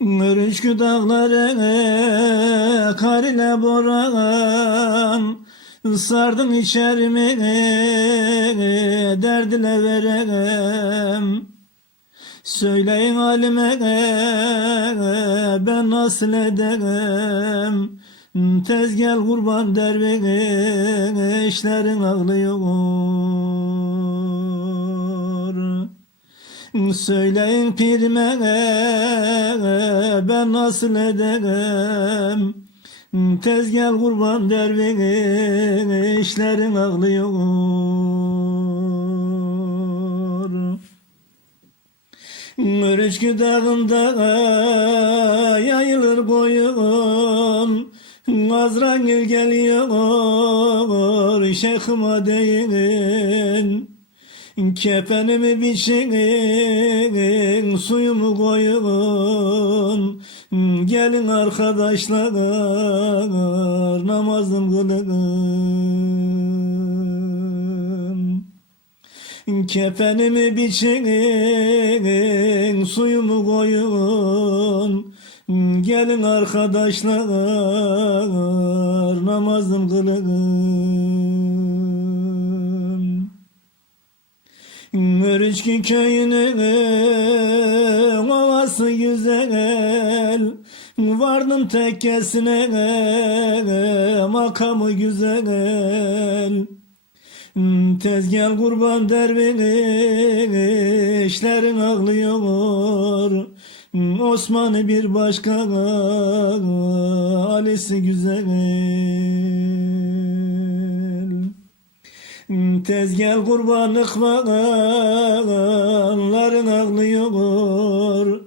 Mürüşkü dağları kar ile boran Sardın içerimi derdine verem. Söyleyin halime ben nasıl edem Tez gel kurban derbe işlerin ağlıyor Söyleyin pirime ben nasıl edem Tez gel kurban derbe işlerin ağlıyor. Mürüçkü dağında yayılır koyun Azrangil geliyor şeyhıma deyin Kefenimi biçin, suyumu koyun. Gelin arkadaşlar, namazım kılın. Kefenimi biçin, suyumu koyun. Gelin arkadaşlar, namazım kılın Mürüçkü köyünün havası güzel. Vardım tekkesine makamı güzel. Tez gel kurban dervişlerin ağlıyor. Osman'ı bir başka Ali'si güzel Tez gel kurban ıkmaların ağlıyor.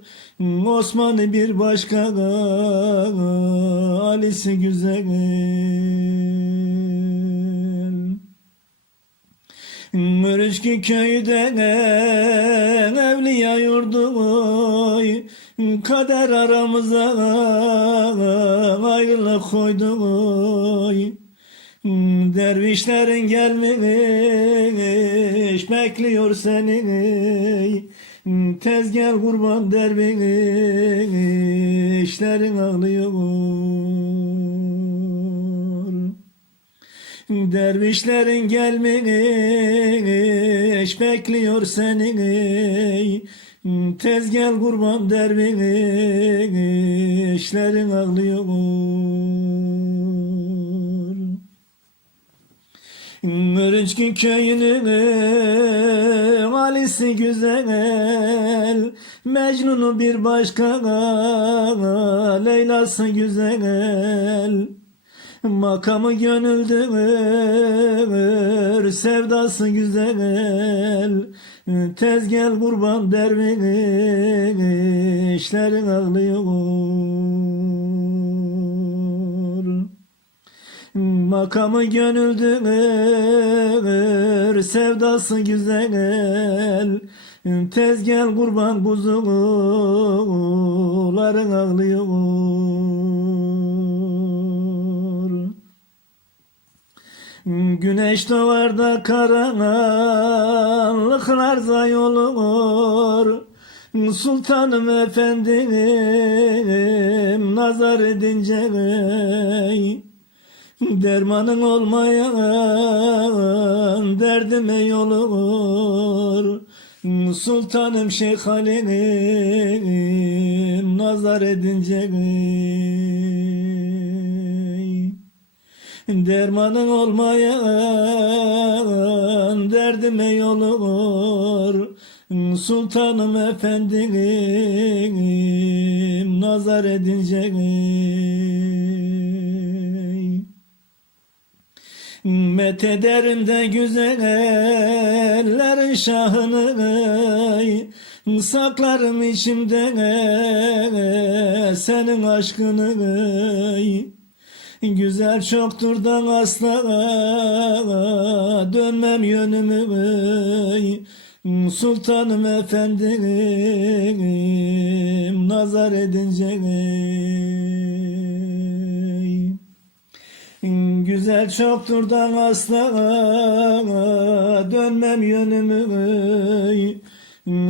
Osman'ı bir başka Ali'si güzel. Mürüçkü köyde evliya yurdu oy. Kader aramıza ayrılık koydu oy Dervişlerin gelmiş bekliyor seni. Tez gel kurban dervişlerin ağlıyor. Dervişlerin gelmiş bekliyor seni. Tez gel kurban dervişlerin ağlıyor Mürüçkü köyünün Ali'si güzel. Mecnun'u bir başka Leyla'sı güzel. Makamı gönüldür Sevdası güzel. Tez gel kurban dervişlerin ağlıyor Makamı gönüldür, sevdası güzel. Tez gel kurban kuzuların ağlıyor. Güneş doğar da karanlıklar zay olur. Sultanım efendim nazar edince Dermanın olmayan derdime yol olur. Sultanım Şeyh Halim nazar edince Dermanın olmayan derdime yol olur. Sultanım efendim nazar edince Methederim de güzellerin şahını Saklarım içimde senin aşkını. Güzel çoktur da asla dönmem yönümü. Sultanım efendim nazar edince Güzel çoktur da asla dönmem yönümü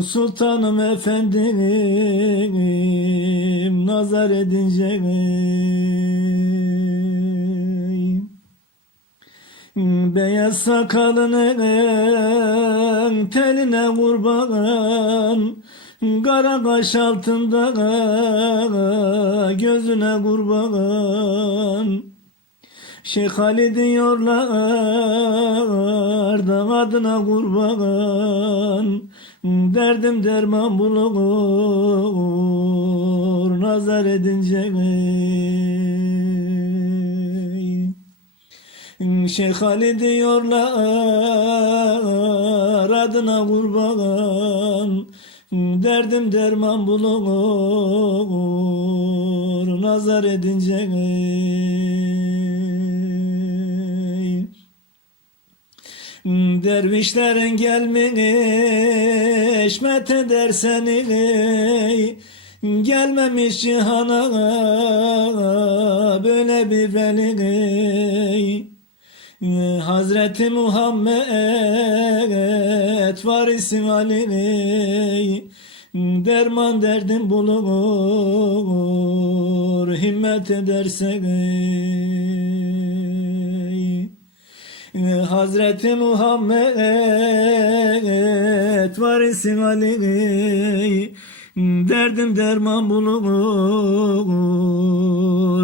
Sultanım efendim nazar edince ey. Beyaz sakalının teline kurban Kara kaş altında gözüne kurban Şeyh Ali diyorlar da adına kurban Derdim derman bulur nazar edince ey. Şeyh Ali diyorlar adına kurban Derdim derman bulur nazar edince. Dervişlerin gelmiş met eder seni ey. Gelmemiş cihana böyle bir veli. Hazreti Muhammed varisin Ali ey. Derman derdim bulur himmet edersek ey. Hazreti Muhammed varisin Ali Derdim derman bulur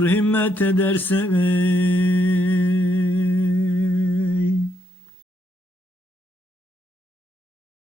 himmet ederse ey.